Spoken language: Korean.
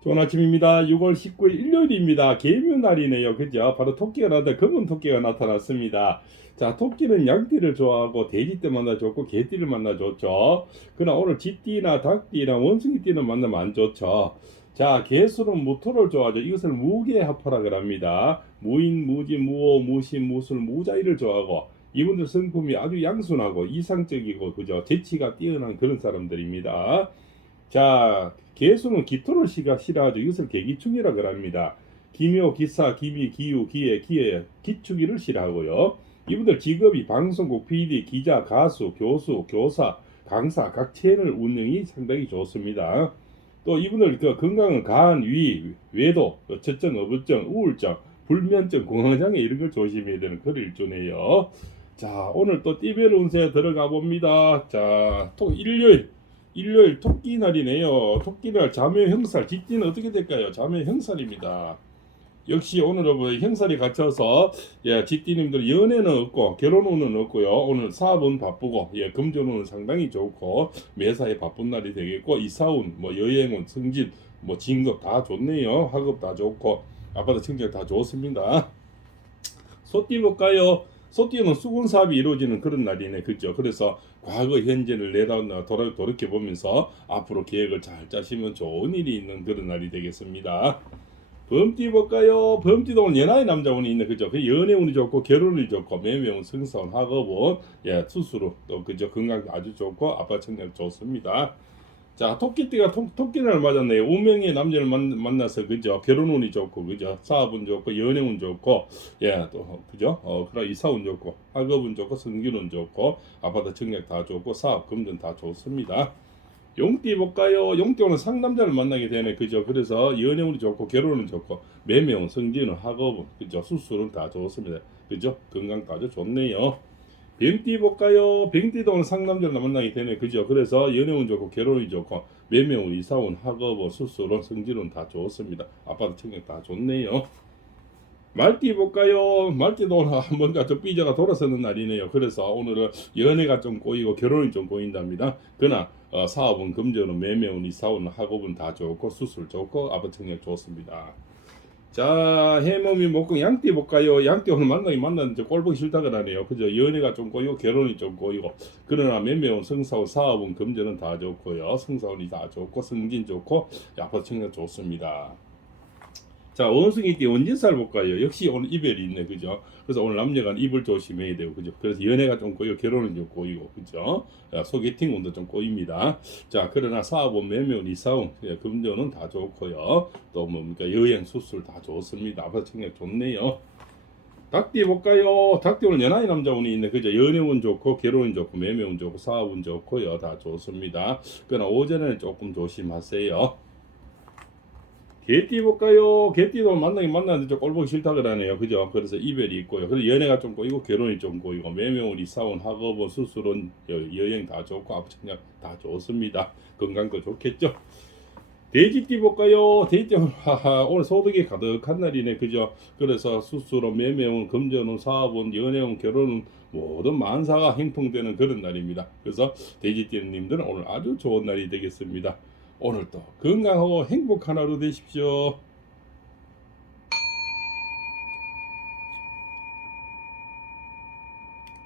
좋은 아침입니다. 6월 19일 일요일입니다. 개묘날이네요. 그죠? 바로 토끼가 나타 검은 토끼가 나타났습니다. 자, 토끼는 양띠를 좋아하고 돼지띠 만나 좋고 개띠를 만나 좋죠. 그러나 오늘 쥐띠나 닭띠나 원숭이띠는 만나면 안 좋죠. 자, 개수는 무토를 좋아하죠. 이것을 무계합하라 그럽니다. 무인, 무지, 무호, 무신, 무술, 무자의를 좋아하고 이분들 성품이 아주 양순하고 이상적이고 그죠? 재치가 뛰어난 그런 사람들입니다. 자, 개수는 기토를 싫어하죠. 이것을 개기충이라 그럽니다. 기묘, 기사, 기미, 기유, 기회, 기회, 기축이를 싫어하고요. 이분들 직업이 방송국 PD, 기자, 가수, 교수, 교사, 강사, 각 채널 운영이 상당히 좋습니다. 또 이분들 그 건강은 간, 위, 외도, 저증, 어부증, 우울증, 불면증, 공황장애 이런 걸 조심해야 되는 그런 일조네요. 자, 오늘 또 띠별 운세 들어가 봅니다. 자, 또 일요일 일요일 토끼 날이네요. 토끼날 자묘 형살. 뒷띠는 어떻게 될까요? 자묘 형살입니다. 역시 오늘은 뭐 형살이 갇혀서 예, 뒷띠님들 연애는 없고 결혼운은 없고요. 오늘 사업은 바쁘고 예, 금전운은 상당히 좋고 매사에 바쁜 날이 되겠고 이사운, 뭐 여행운, 승진, 뭐 진급 다 좋네요. 학업 다 좋고 아빠도 성적 다 좋습니다. 소띠 볼까요? 소띠는 수군 사업이 이루어지는 그런 날이네, 그죠? 그래서 과거 현재를 내다 돌아 돌이켜 보면서 앞으로 계획을 잘 짜시면 좋은 일이 있는 그런 날이 되겠습니다. 범띠 볼까요? 범띠도 오늘 연하의 남자 운이 있네, 그죠? 그 연애 운이 좋고 결혼이 좋고 매매운 승사운 학업운 예 수수로 또 그죠 건강 아주 좋고 아빠 청력 좋습니다. 자 토끼띠가 토, 토끼를 맞았네요. 운명의 남자를 만, 만나서 그죠 결혼 운이 좋고 그죠 사업운 좋고 연애 운 좋고 예또 그죠 어 그럼 이사 운 좋고 학업운 좋고 성균운 좋고 아파트 청력 다 좋고 사업 금전 다 좋습니다. 용띠 볼까요? 용띠 오늘 상남자를 만나게 되네 그죠 그래서 연애운이 좋고 결혼은 좋고 매매운 성진은 학업은 그죠 수술은 다 좋습니다 그죠 아주 좋네요. 병띠 볼까요? 병띠도 오늘 상남자를 만나게 되네. 그죠? 그래서 연애운 좋고 결혼이 좋고 매매운 이사운 학업은 수술은 성질은 다 좋습니다. 아빠도 청력 다 좋네요. 말띠 볼까요? 말띠도 오늘 뭔가 좀 삐져가 돌아서는 날이네요. 그래서 오늘은 연애가 좀 꼬이고 결혼이 좀 꼬인답니다. 그러나 어, 사업은 금전은 매매운 이사운 학업은 다 좋고 수술 좋고 아빠 청력 좋습니다 자, 해몸이 목금 양띠 볼까요? 양띠 오늘 만나기 만났는데 꼴 보기 싫다 그러네요. 그죠? 연애가 좀 꼬이고 결혼이 좀 꼬이고 그러나 매매운 성사운 사업은 금전은 다 좋고요. 성사운이 다 좋고 승진 좋고 아파트 청력 좋습니다. 자, 원숭이 띠 원진살 볼까요? 역시 오늘 이별이 있네, 그죠? 그래서 오늘 남녀가 입을 조심해야 되고, 그죠? 그래서 연애가 좀 꼬이고 결혼은 좀 꼬이고, 그죠? 야, 소개팅 운도 좀 꼬입니다. 자, 그러나 사업은 매매운 이사운, 예, 금전은 다 좋고요. 또 뭡니까 여행 수술 다 좋습니다. 아파트 청력 좋네요. 닭띠 볼까요? 닭띠 오늘 연하의 남자 운이 있네. 그죠? 연애운 좋고 결혼운 좋고 매매운 좋고 사업운 좋고요. 다 좋습니다. 그러나 오전에는 조금 조심하세요. 개띠 볼까요? 개띠도 만나긴 만났는데 좀 꼴보기 싫다 그러네요. 그죠? 그래서 이별이 있고요. 그래서 연애가 좀 꼬이고 결혼이 좀 꼬이고 매매운 이사운 학업은 수술은 여- 여행 다 좋고 아프청력 다 좋습니다. 건강도 좋겠죠? 돼지띠 볼까요? 돼지띠 하하, 오늘 소득이 가득한 날이네. 그죠? 그래서 수술은 매매운 금전운 사업은 연애운 결혼은 모든 만사가 행통되는 그런 날입니다. 그래서 돼지띠님들은 오늘 아주 좋은 날이 되겠습니다. 오늘도 건강하고 행복한 하루 되십시오.